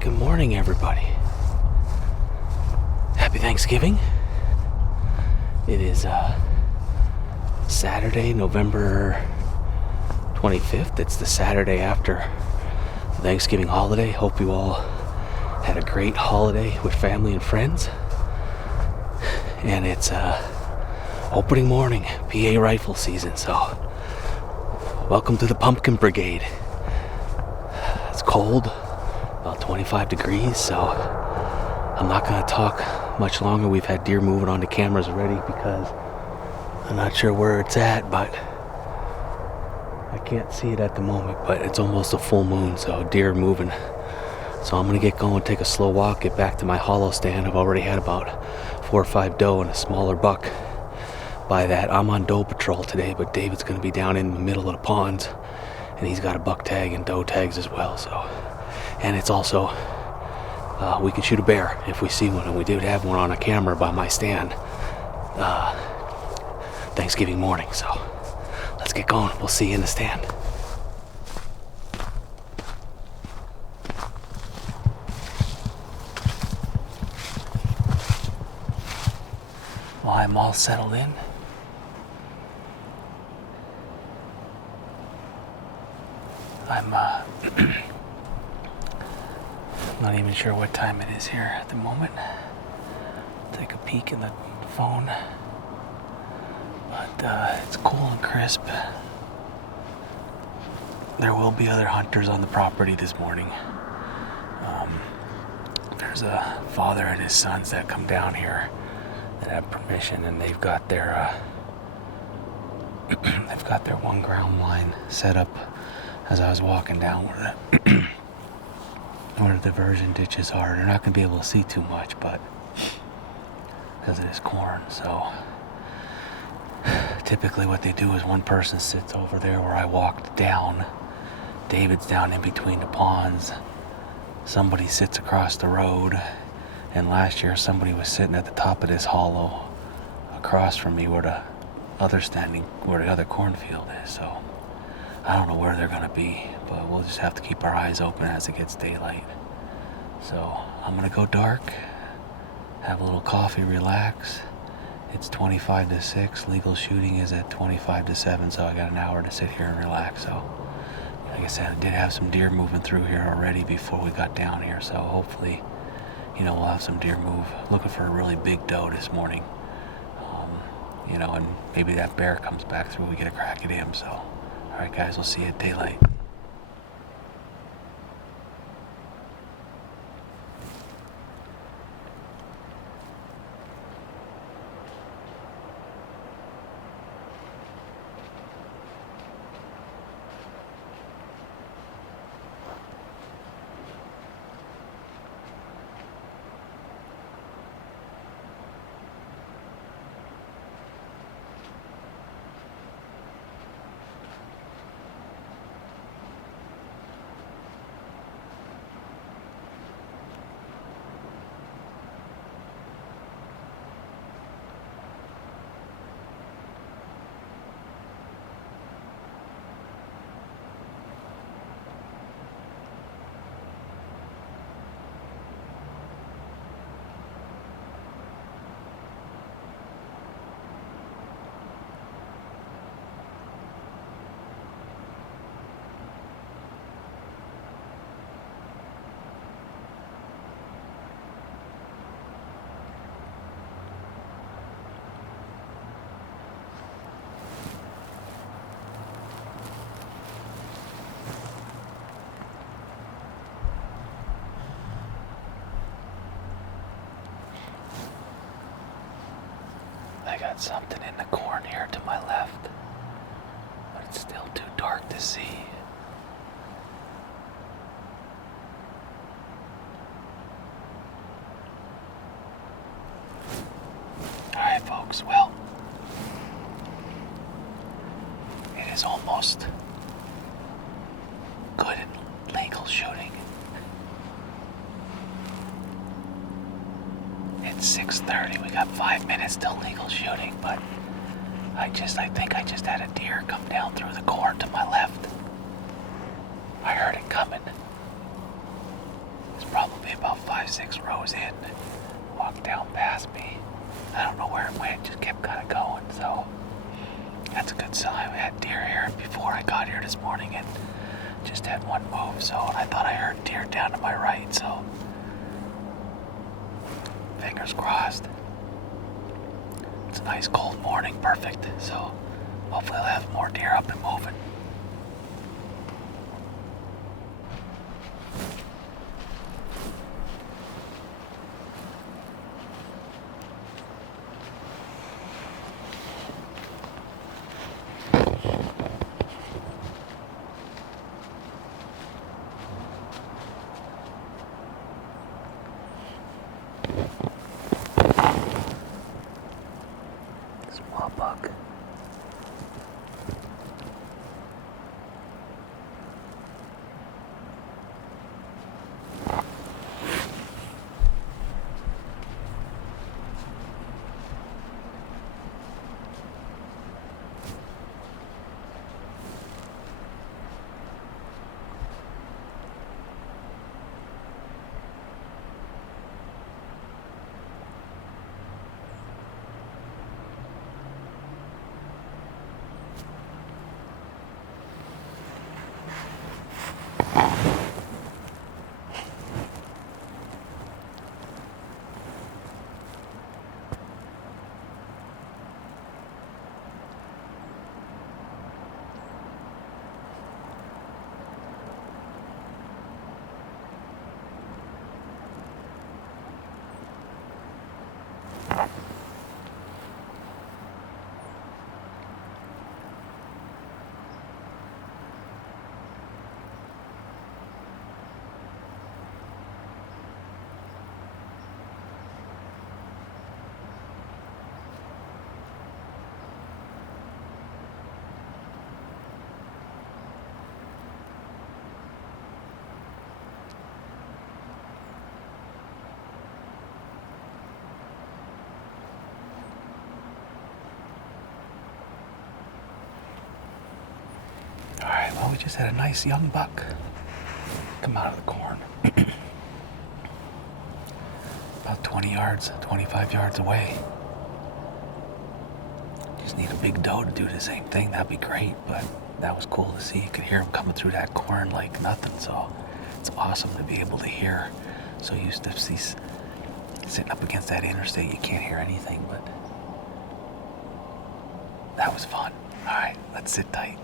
Good morning, everybody. Happy Thanksgiving. It is Saturday, November 25th. It's the Saturday after the Thanksgiving holiday. Hope you all had a great holiday with family and friends. And it's opening morning, PA rifle season, so welcome to the Pumpkin Brigade. It's cold. About 25 degrees, so I'm not going to talk much longer. We've had deer moving onto cameras already because I'm not sure where it's at, but I can't see it at the moment, but it's almost a full moon, so deer moving. So I'm going to get going, take a slow walk, get back to my hollow stand. I've already had about 4 or 5 doe and a smaller buck. By that, I'm on doe patrol today, but David's going to be down in the middle of the ponds, and he's got a buck tag and doe tags as well, so... And it's also, we can shoot a bear if we see one, and we did have one on a camera by my stand Thanksgiving morning, so let's get going. We'll see you in the stand. Well, I'm all settled in. I'm not even sure what time it is here at the moment. Take a peek in the phone. But it's cool and crisp. There will be other hunters on the property this morning. There's a father and his sons that come down here that have permission, and they've got their 1 ground line set up as I was walking down where the diversion ditches are. They're not going to be able to see too much, but because it is corn, so typically what they do is one person sits over there where I walked down. David's down in between the ponds. Somebody sits across the road, and last year somebody was sitting at the top of this hollow across from me where the other cornfield is. So I don't know where they're going to be, but we'll just have to keep our eyes open as it gets daylight. So I'm going to go dark, have a little coffee, relax. It's 25 to 6. Legal shooting is at 25 to 7, so I got an hour to sit here and relax. So like I said, I did have some deer moving through here already before we got down here, so hopefully, we'll have some deer move. Looking for a really big doe this morning. And maybe that bear comes back through, we get a crack at him. So, all right, guys, we'll see you at daylight. I got something in the corn here to my left, but it's still too dark to see. Alright folks, well, it is almost good and legal shooting. It's 6:30, we got 5 minutes till legal shooting, but I think I just had a deer come down through the corn to my left. I heard it coming. It's probably about 5-6 rows in. Walked down past me. I don't know where it went, just kept kind of going, so that's a good sign. We had deer here before I got here this morning and just had one move, so I thought I heard deer down to my right, so fingers crossed. It's a nice cold morning, perfect, so hopefully I'll have more deer up and moving. Small buck. Alright, well, we just had a nice young buck come out of the corn. About 20 yards, 25 yards away. Just need a big doe to do the same thing, that'd be great, but that was cool to see. You could hear him coming through that corn like nothing, so it's awesome to be able to hear. So used to see sitting up against that interstate, you can't hear anything, but that was fun. Alright, let's sit tight.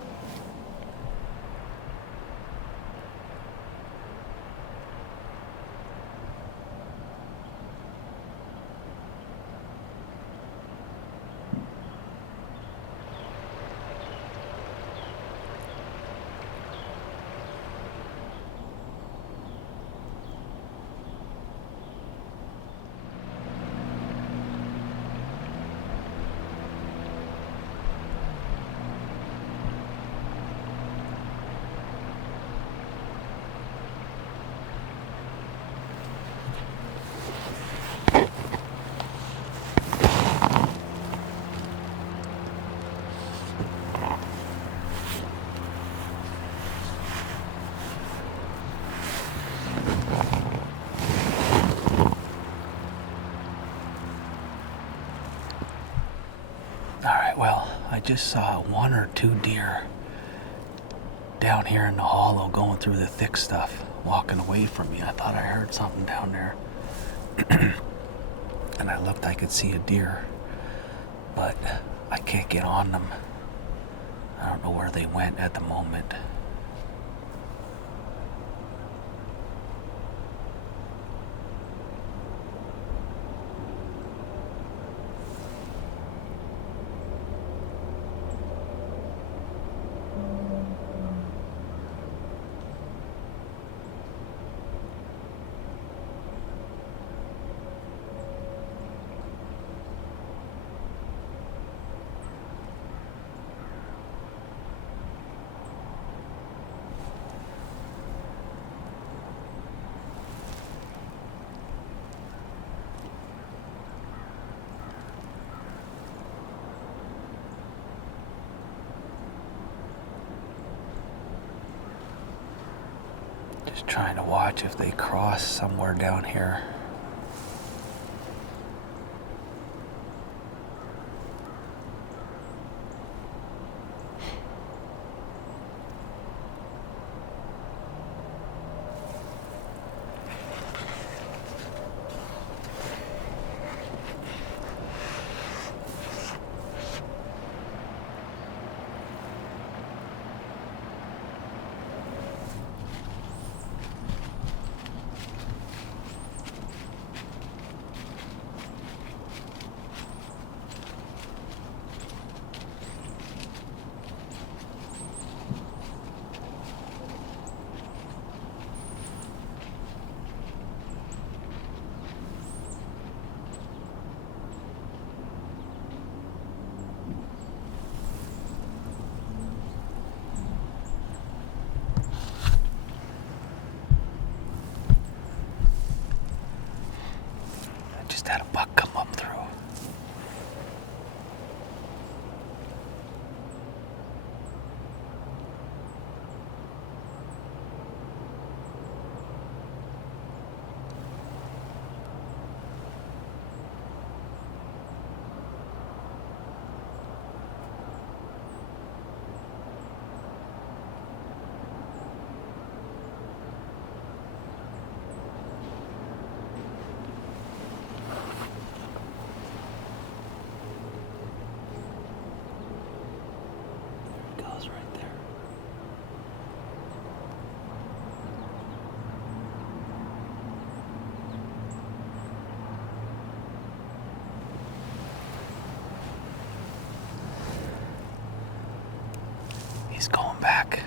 Well, I just saw 1 or 2 deer down here in the hollow going through the thick stuff, walking away from me. I thought I heard something down there. And I looked, I could see a deer, but I can't get on them. I don't know where they went at the moment. Just trying to watch if they cross somewhere down here. Just had a buck come up through. Goes right there. He's going back.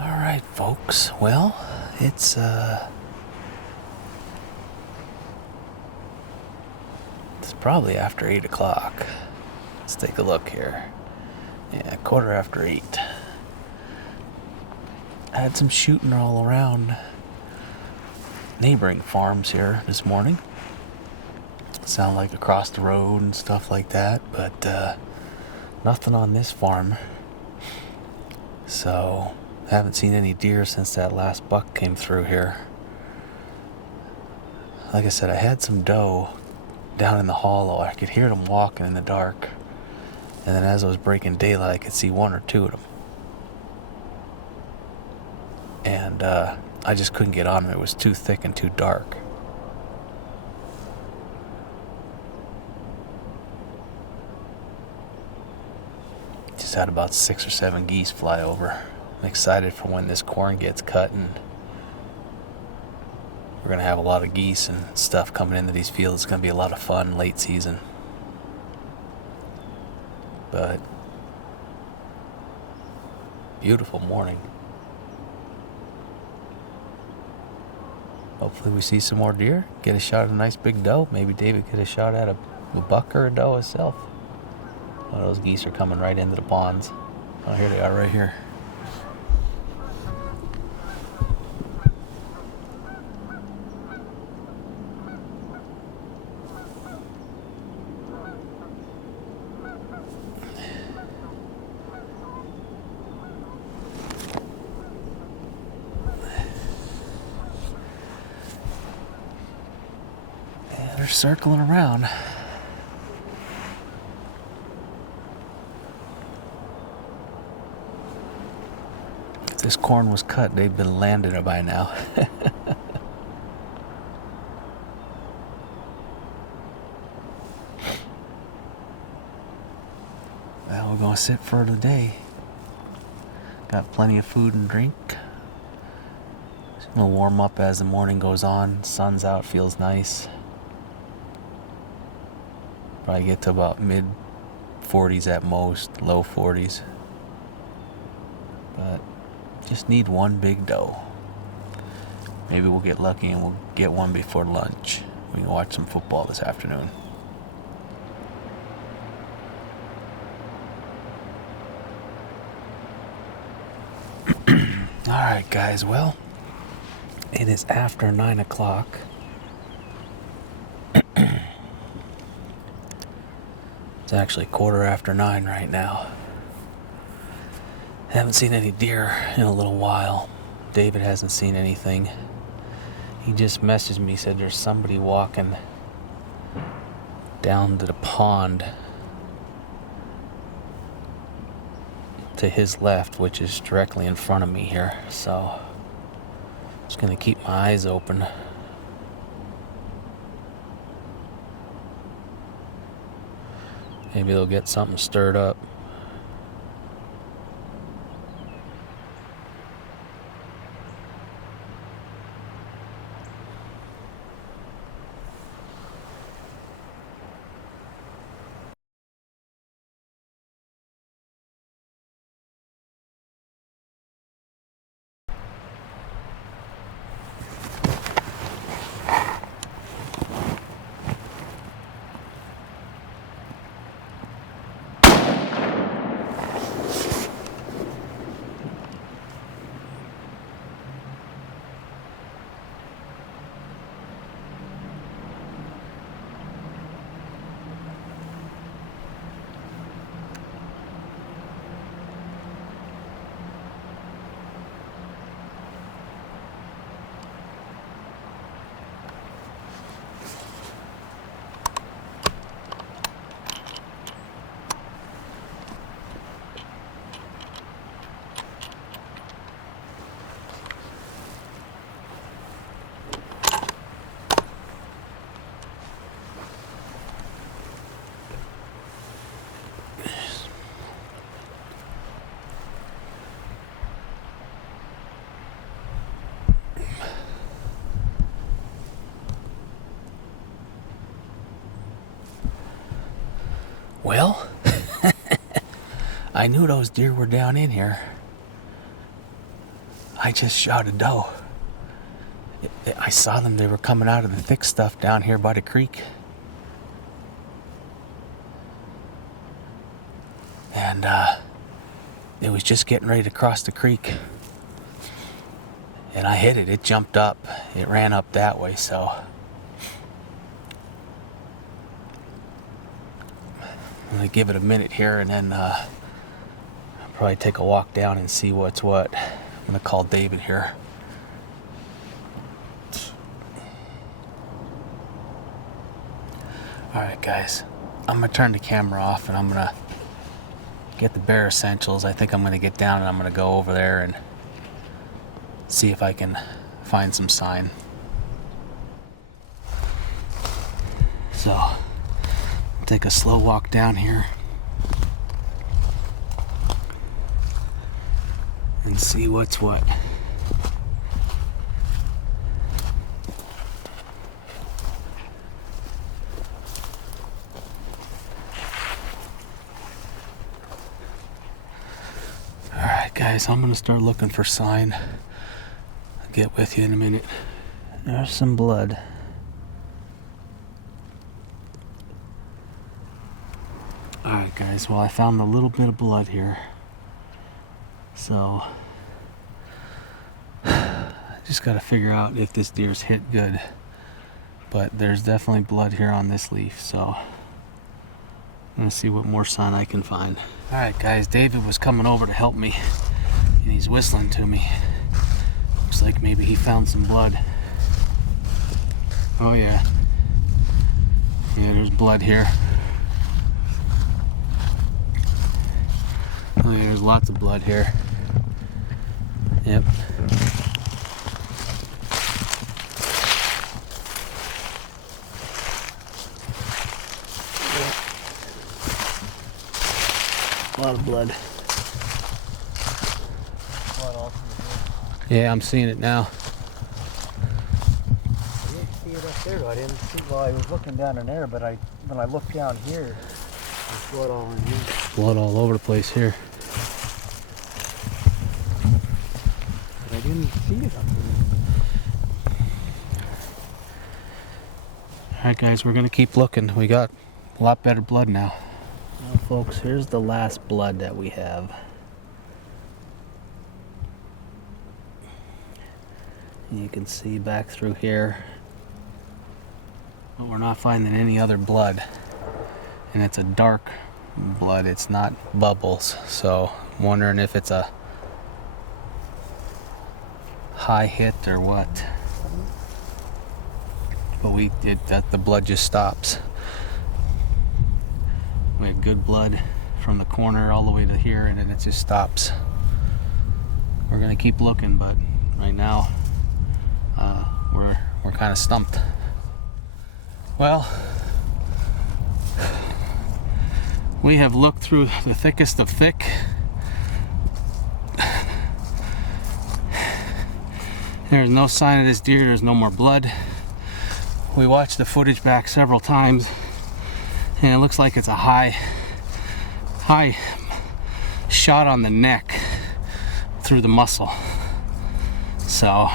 Alright, folks. Well, it's probably after 8 o'clock. Let's take a look here. Yeah, 8:15. I had some shooting all around neighboring farms here this morning. Sound like across the road and stuff like that, but nothing on this farm. So, haven't seen any deer since that last buck came through here. Like I said, I had some doe down in the hollow. I could hear them walking in the dark. And then as I was breaking daylight, I could see one or two of them. And I just couldn't get on them. It was too thick and too dark. Just had about 6 or 7 geese fly over. I'm excited for when this corn gets cut, and we're going to have a lot of geese and stuff coming into these fields. It's going to be a lot of fun late season. But beautiful morning. Hopefully we see some more deer, get a shot at a nice big doe. Maybe David get a shot at a buck or a doe himself. One of those geese are coming right into the ponds. Oh, here they are right here. circling around. If this corn was cut, they'd been landing by now. Well, we're gonna sit for the day. Got plenty of food and drink. It's gonna warm up as the morning goes on. Sun's out, feels nice. Probably get to about mid 40s at most, low 40s. But just need one big doe. Maybe we'll get lucky and we'll get one before lunch. We can watch some football this afternoon. Alright guys, well, it is after 9 o'clock. It's actually 9:15 right now. Haven't seen any deer in a little while. David hasn't seen anything. He just messaged me, said there's somebody walking down to the pond to his left, which is directly in front of me here. So just gonna keep my eyes open. Maybe they'll get something stirred up. Well, I knew those deer were down in here. I just shot a doe. I saw them, they were coming out of the thick stuff down here by the creek. And it was just getting ready to cross the creek. And I hit it, it jumped up. It ran up that way, so I'm gonna give it a minute here and then I'll probably take a walk down and see what's what. I'm gonna call David here. Alright guys, I'm gonna turn the camera off and I'm gonna get the bare essentials. I think I'm gonna get down and I'm gonna go over there and see if I can find some sign. So take a slow walk down here and see what's what. Alright guys, I'm gonna start looking for sign. I'll get with you in a minute. There's some blood. Alright guys, well I found a little bit of blood here. So I just gotta figure out if this deer's hit good. But there's definitely blood here on this leaf, so I'm gonna see what more sign I can find. Alright guys, David was coming over to help me and he's whistling to me. Looks like maybe he found some blood. Oh yeah. Yeah, there's blood here. Oh, yeah, there's lots of blood here. Yep. A lot of blood. Blood all through here. Yeah, I'm seeing it now. I didn't see it up there. I didn't see. Well, I was looking down in there, but when I looked down here, there's blood all in here. Blood all over the place here. But I didn't see it up there. Alright guys, we're gonna keep looking. We got a lot better blood now. Now folks, here's the last blood that we have. You can see back through here. But we're not finding any other blood. And it's a dark blood, it's not bubbles. So I'm wondering if it's a high hit or what. But the blood just stops. We have good blood from the corner all the way to here, and then it just stops. We're gonna keep looking, but right now we're kind of stumped. Well, we have looked through the thickest of thick. There's no sign of this deer. There's no more blood. We watched the footage back several times, and it looks like it's a high shot on the neck through the muscle. So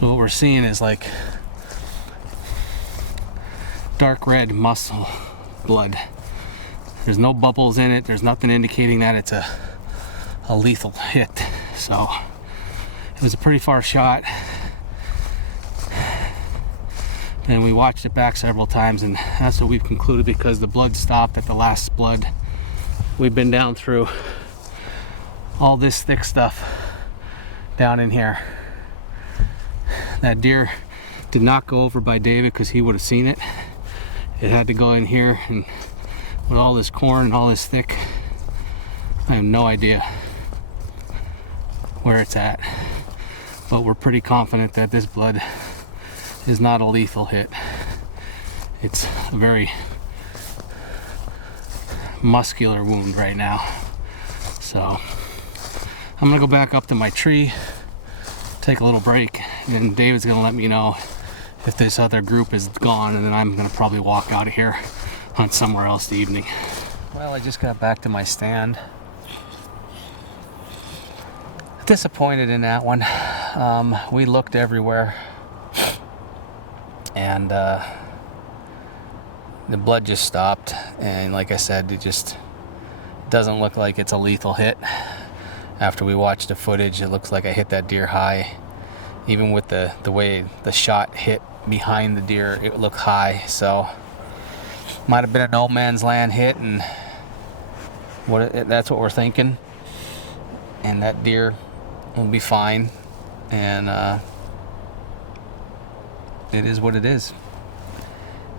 what we're seeing is like dark red muscle blood. There's no bubbles in it. There's nothing indicating that it's a lethal hit. So it was a pretty far shot. And we watched it back several times, and that's what we've concluded because the blood stopped at the last blood. We've been down through all this thick stuff down in here. That deer did not go over by David because he would have seen it. It had to go in here, and with all this corn and all this thick, I have no idea where it's at. But we're pretty confident that this blood is not a lethal hit. It's a very muscular wound right now. So I'm gonna go back up to my tree, take a little break, and David's gonna let me know if this other group is gone, and then I'm gonna probably walk out of here, hunt somewhere else the evening. Well, I just got back to my stand. Disappointed in that one. We looked everywhere, and the blood just stopped, and like I said, it just doesn't look like it's a lethal hit. After we watched the footage, it looks like I hit that deer high. Even with the way the shot hit behind the deer, it looked high. So might have been a no man's land hit, and that's what we're thinking. And that deer will be fine, and it is what it is.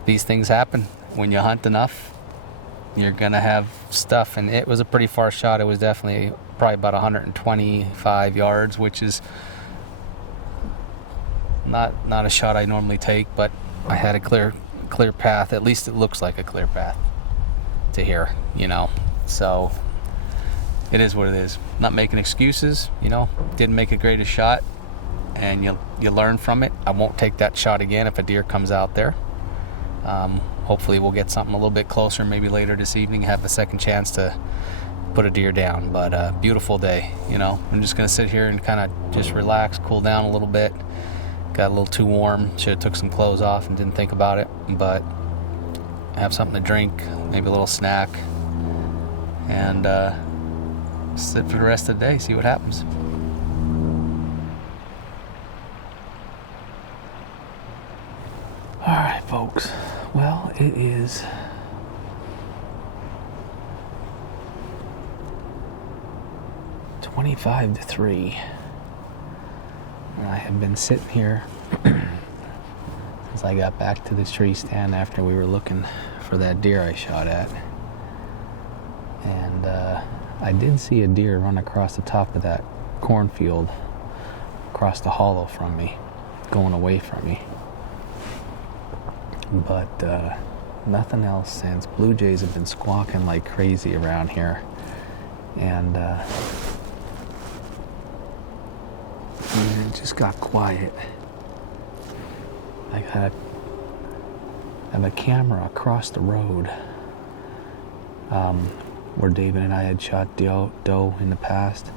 These things happen when you hunt enough. You're gonna have stuff, and it was a pretty far shot. It was definitely probably about 125 yards, which is not a shot I normally take, but I had a clear path. At least it looks like a clear path to here, you know. So it is what it is. Not making excuses, you know. Didn't make a greatest shot, and you learn from it. I won't take that shot again if a deer comes out there. Hopefully we'll get something a little bit closer, maybe later this evening, have a second chance to put a deer down. But beautiful day, you know. I'm just gonna sit here and kind of just relax, cool down a little bit. Got a little too warm. Should have took some clothes off and didn't think about it, but have something to drink, maybe a little snack, and sit for the rest of the day, see what happens. All right, folks. Well, it is 25 to 3. And I have been sitting here since as I got back to the tree stand after we were looking for that deer I shot at. And I did see a deer run across the top of that cornfield, across the hollow from me, going away from me. But nothing else since. Blue jays have been squawking like crazy around here. And it just got quiet. I have a camera across the road where David and I had shot doe in the past,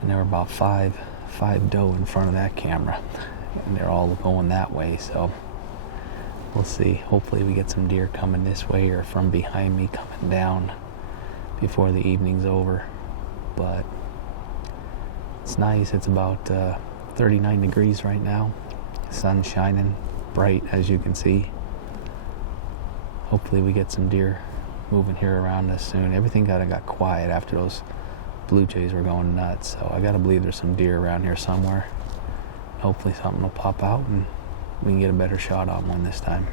and there were about five doe in front of that camera, and they're all going that way. So we'll see. Hopefully we get some deer coming this way or from behind me coming down before the evening's over. But it's nice. It's about 39 degrees right now. Sun's shining bright, as you can see. Hopefully we get some deer moving here around us soon. Everything kind of got quiet after those blue jays were going nuts, so I gotta believe there's some deer around here somewhere. Hopefully something will pop out and we can get a better shot on one this time.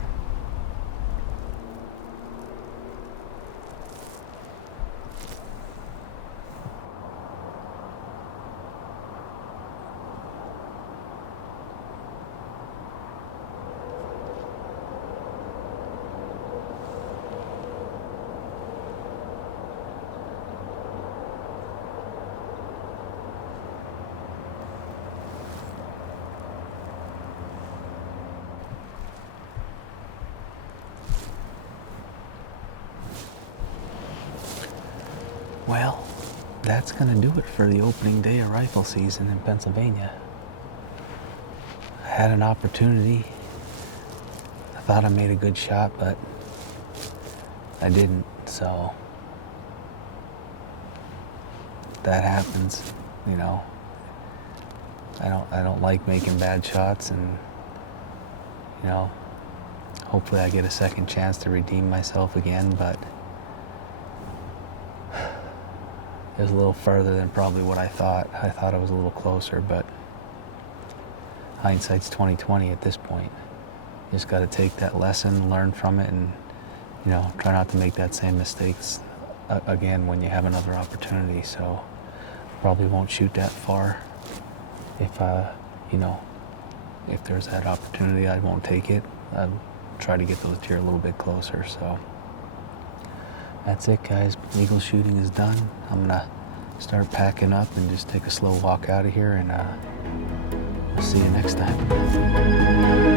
Well, that's going to do it for the opening day of rifle season in Pennsylvania. I had an opportunity. I thought I made a good shot, but I didn't, so that happens, you know. I don't like making bad shots, and you know, hopefully I get a second chance to redeem myself again, but it was a little further than probably what I thought. I thought I was a little closer, but hindsight's 20/20 at this point. You just got to take that lesson, learn from it, and you know, try not to make that same mistakes again when you have another opportunity. So probably won't shoot that far. If you know, if there's that opportunity, I won't take it. I'll try to get those deer a little bit closer. So that's it, guys. Eagle shooting is done. I'm gonna start packing up and just take a slow walk out of here, and we'll see you next time.